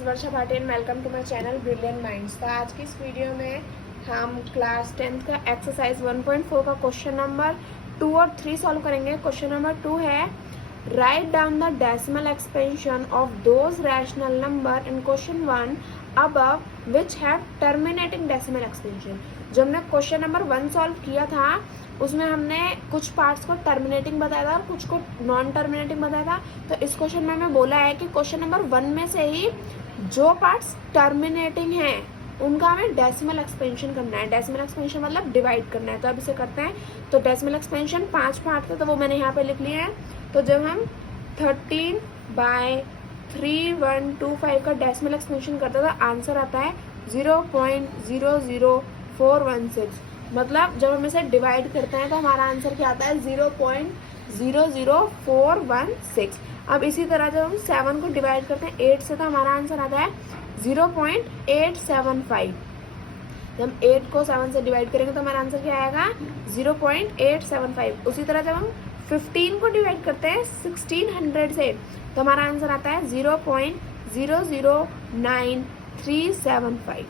Is Varsha Bhati and welcome to my channel brilliant minds. तो आज की इस वीडियो में हम क्लास 10th का एक्सरसाइज 1.4 का क्वेश्चन नंबर 2 और 3 सॉल्व करेंगे। क्वेश्चन नंबर 2 है write down the decimal expansion of those rational number in question 1 above which have terminating decimal expansion. जो हमने क्वेश्चन नंबर 1 सॉल्व किया था उसमें हमने कुछ पार्ट्स को टर्मिनेटिंग बताया था और कुछ को नॉन टर्मिनेटिंग बताया था। तो इस क्वेश्चन में हमें बोला है कि क्वेश्चन नंबर 1 में से ही जो पार्ट्स टर्मिनेटिंग हैं उनका हमें डेसिमल एक्सपेंशन करना है। डेसिमल एक्सपेंशन मतलब डिवाइड करना है। तो अब इसे करते हैं। तो डेसिमल एक्सपेंशन 5 पार्ट थे तो वो मैंने यहाँ पे लिख लिया है। तो जब हम 13/3125 का डेसिमल एक्सपेंशन करते हैं तो आंसर आता है 0.00416। मतलब जब हम इसे डिवाइड करते हैं तो हमारा आंसर क्या आता है 0.00416। अब इसी तरह जब हम 7 को डिवाइड करते हैं 8 से तो हमारा आंसर आता है 0.875। जब हम 8 को 7 से डिवाइड करेंगे तो हमारा आंसर क्या आएगा 0.875। उसी तरह जब हम 15 को डिवाइड करते हैं 1600 से तो हमारा आंसर आता है 0.009375।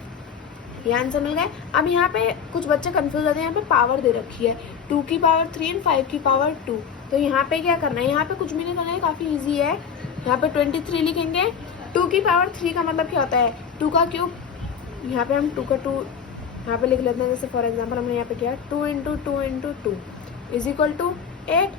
ये आंसर मिल गए। अब यहाँ पे कुछ बच्चे कंफ्यूज होते हैं। यहाँ पे पावर दे रखी है 2 की पावर 3 एंड 5 की पावर 2। तो यहाँ पे क्या करना है, यहाँ पे कुछ भी नहीं करना है, काफ़ी इजी है। यहाँ पे 23 लिखेंगे। 2 की पावर 3 का मतलब क्या होता है 2 का क्यूब। यहाँ पे हम 2 का 2 यहाँ पे लिख लेते हैं। जैसे फॉर एग्जाम्पल हमने यहाँ पे किया 2 × 2 × 2 is equal to 8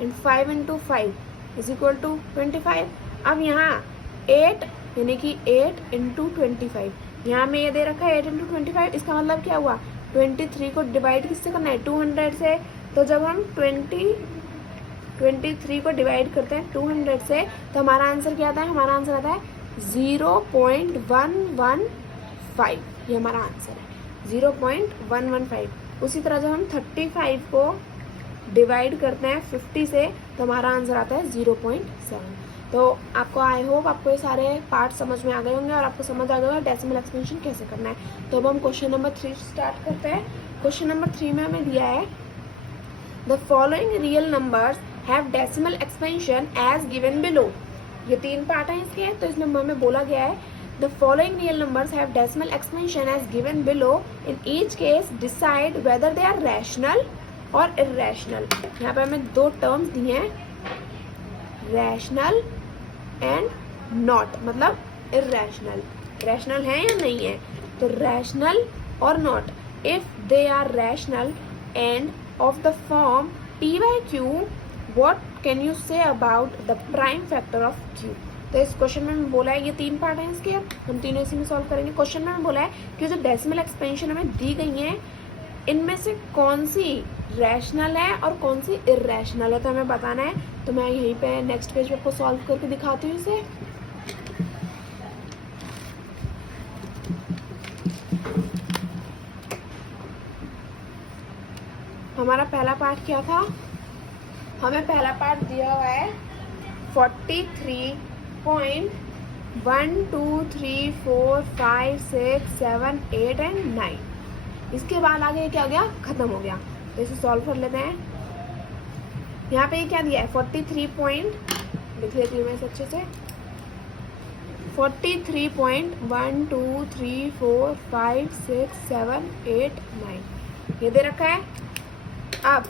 and 5 × 5 is equal to 25। अब यहाँ 8 यानी कि 8 × 25 यहाँ में ये दे रखा है 8 × 25। इसका मतलब क्या हुआ 23 को डिवाइड किससे करना है 200 से। तो जब हम 23 को डिवाइड करते हैं 200 से तो हमारा आंसर क्या आता है, हमारा आंसर आता है 0.115। ये हमारा आंसर है 0.115। उसी तरह जब हम 35 को डिवाइड करते हैं 50 से तो हमारा आंसर आता है 0.7। तो आपको आई होप आपको ये सारे पार्ट समझ में आ गए होंगे और आपको समझ आ गया होगा डेसिमल एक्सपेंशन कैसे करना है। तो अब हम क्वेश्चन नंबर 3 स्टार्ट करते हैं। क्वेश्चन नंबर 3 में हमें दिया है the following real numbers have decimal expansion as given below. ये 3 पार्ट हैं इसके। तो इसमें हमें बोला गया है the following real numbers have decimal expansion as given below in each case decide whether they are rational और इर्रेशनल। यहाँ पे हमें 2 टर्म्स दिए हैं रैशनल एंड नॉट, मतलब इर्रेशनल। रैशनल है या नहीं है। तो रैशनल और not if they are rational and of the form p/q what can you say about the prime factor of q। तो इस क्वेश्चन में बोला है ये 3 पार्ट हैं इसके। हम तीनों इसी में सॉल्व करेंगे। क्वेश्चन में बोला है कि जो डेसिमल एक्सपेंशन हमें दी गई है इनमें से कौन सी रैशनल है और कौन सी इर्रेशनल है तो हमें बताना है। तो मैं यहीं पे नेक्स्ट पेज पे आपको सॉल्व करके दिखाती हूँ इसे। हमारा पहला पार्ट क्या था, हमें पहला पार्ट दिया हुआ है 43.1234567 एंड 9। इसके बाद आगे क्या हो गया, खत्म हो गया। तो इसे सॉल्व कर लेते हैं। यहाँ पे क्या दिया है 43 पॉइंट, लिख लेती हूँ मैं इसे अच्छे से 43.1234567 8 9 ये दे रखा है। अब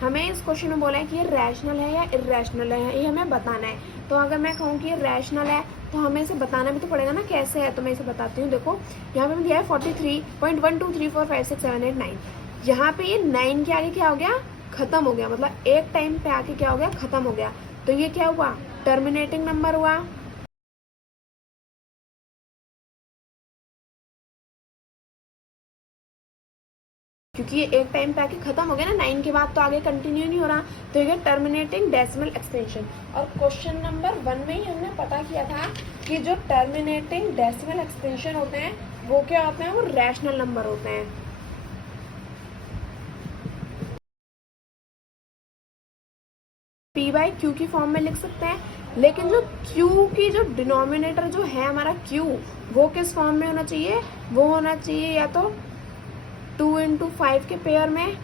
हमें इस क्वेश्चन में बोला है कि ये रैशनल है या इर्रेशनल है, ये हमें बताना है। तो अगर मैं कहूँ कि ये रैशनल है तो हमें इसे बताना भी तो पड़ेगा ना कैसे है। तो मैं इसे बताती हूँ। देखो यहाँ पे दिया है 43.1234567 8 9। यहाँ पे ये 9 के आगे क्या हो गया, खत्म हो गया। मतलब एक टाइम पे आके क्या हो गया, खत्म हो गया। तो ये क्या हुआ, टर्मिनेटिंग नंबर हुआ। क्योंकि ये एक टाइम पे आके खत्म हो गया ना 9 के बाद, तो आगे कंटिन्यू नहीं हो रहा। तो ये टर्मिनेटिंग डेसिमल एक्सपेंशन। और क्वेश्चन नंबर 1 में ही हमने पता किया था कि जो टर्मिनेटिंग डेसिमल एक्सपेंशन होते हैं वो क्या होते हैं, वो रैशनल नंबर होते हैं। p/q की फॉर्म में लिख सकते हैं। लेकिन जो q की जो डिनोमिनेटर जो है हमारा q, वो किस फॉर्म में होना चाहिए, वो होना चाहिए या तो 2 × 5 के पेयर में।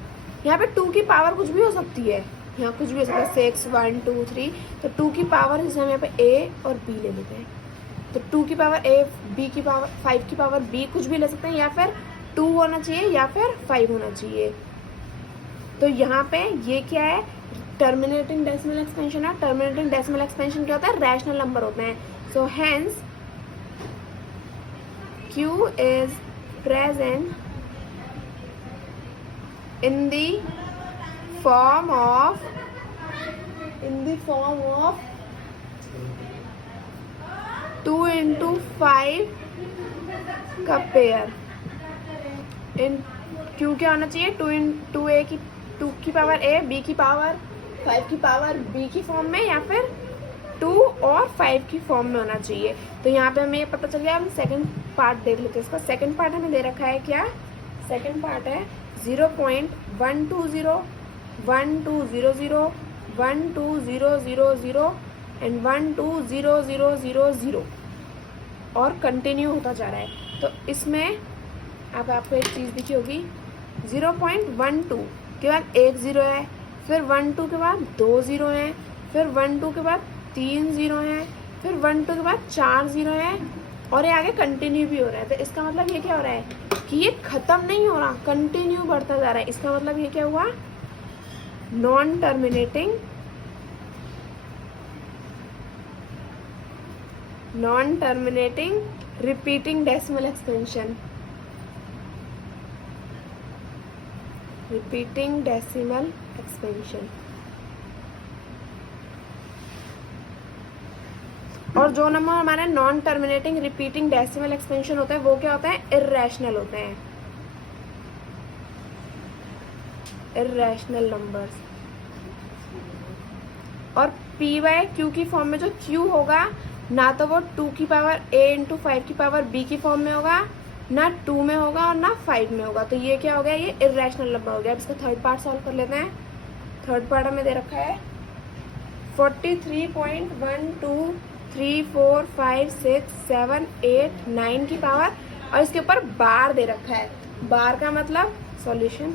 यहाँ पे 2 की पावर कुछ भी हो सकती है, यहाँ कुछ भी हो सकता है 6 1 2 3। तो 2 की पावर जैसे हम यहाँ पे a और b ले लेते हैं। तो 2 की पावर a, b की पावर 5 की पावर b कुछ भी ले सकते हैं, या फिर 2 होना चाहिए या फिर 5 होना चाहिए। तो यहाँ पे ये क्या है, टर्मिनेटिंग डेसिमल एक्सपेंशन है। टर्मिनेटिंग डेसिमल एक्सपेंशन क्या होता है, रैशनल नंबर होते हैं। So hence q is present in the form of 2 into 5 का पेयर। इन q क्या होना चाहिए, 2 की पावर a, b की पावर 5 की पावर b की फॉर्म में, या फिर 2 और 5 की फॉर्म में होना चाहिए। तो यहाँ पे हमें ये पता चल गया। हम सेकंड पार्ट देख लेते हैं। इसका सेकंड पार्ट हमें दे रखा है क्या, सेकंड पार्ट है 0.120 1200 12000 एंड 12000 और कंटिन्यू होता जा रहा है। तो इसमें अब आपको एक चीज़ दिखी होगी, 0.12 के बाद 1 0 है, फिर 12 के बाद 2 0 हैं, फिर 12 के बाद 3 0 हैं, फिर 12 के बाद 4 0 हैं, और ये आगे कंटिन्यू भी हो रहा है। तो इसका मतलब ये क्या हो रहा है कि ये ख़त्म नहीं हो रहा, कंटिन्यू बढ़ता जा रहा है। इसका मतलब ये क्या हुआ, non terminating repeating decimal expansion. Repeating decimal expansion. और जो नंबर हमारे non terminating repeating decimal expansion होता है वो क्या होता है, इर्रेशनल होते हैं, इर्रेशनल नंबर्स। और पी बाय क्यू की फॉर्म में जो क्यू होगा, ना तो वो 2 की पावर a इंटू 5 की पावर b की फॉर्म में होगा, ना 2 में होगा और ना 5 में होगा। तो ये क्या हो गया, ये इर्रेशनल नंबर हो गया। अब इसका थर्ड पार्ट सॉल्व कर लेते हैं। थर्ड पार्ट हमें दे रखा है 43.123456789 की पावर, और इसके ऊपर बार दे रखा है। बार का मतलब सॉल्यूशन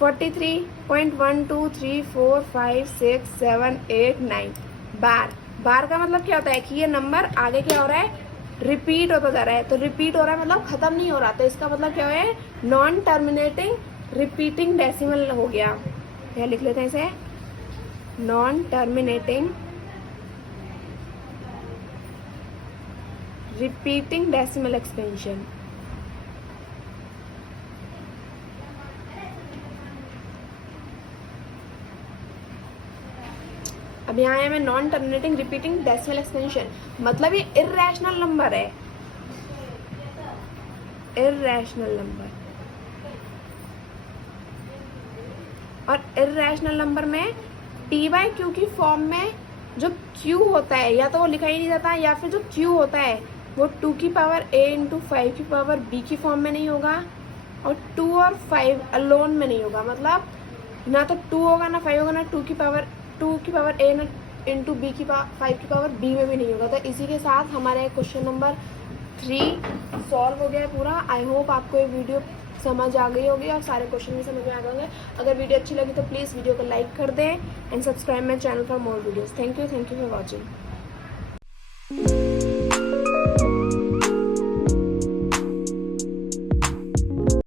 43.123456789 बार का मतलब क्या होता है कि ये नंबर आगे क्या हो रहा है, रिपीट होता जा रहा है। तो रिपीट हो रहा है मतलब खत्म नहीं हो रहा। तो इसका मतलब क्या है, नॉन टर्मिनेटिंग रिपीटिंग डेसिमल हो गया। क्या लिख लेते हैं इसे, non terminating repeating decimal expansion. अब यहाँ है में non terminating repeating decimal expansion, मतलब ये इर्रेशनल नंबर है, इर्रेशनल नंबर। और इर्रेशनल नंबर में टी बाई क्यू की फॉर्म में जो क्यू होता है, या तो वो लिखा ही नहीं जाता, या फिर जो क्यू होता है वो 2 की पावर a इंटू 5 की पावर b की फॉर्म में नहीं होगा, और 2 और 5 अलोन में नहीं होगा। मतलब ना तो 2 होगा ना 5 होगा, ना 2 की पावर a ना इंटू b की 5 की पावर b में भी नहीं होगा। तो इसी के साथ हमारे क्वेश्चन नंबर 3 सॉल्व हो गया है पूरा। आई होप आपको ये वीडियो समझ आ गई होगी और सारे क्वेश्चन भी समझ में आ गए होंगे। अगर वीडियो अच्छी लगी तो प्लीज़ वीडियो को लाइक कर दें and subscribe my channel for more videos. Thank you for watching.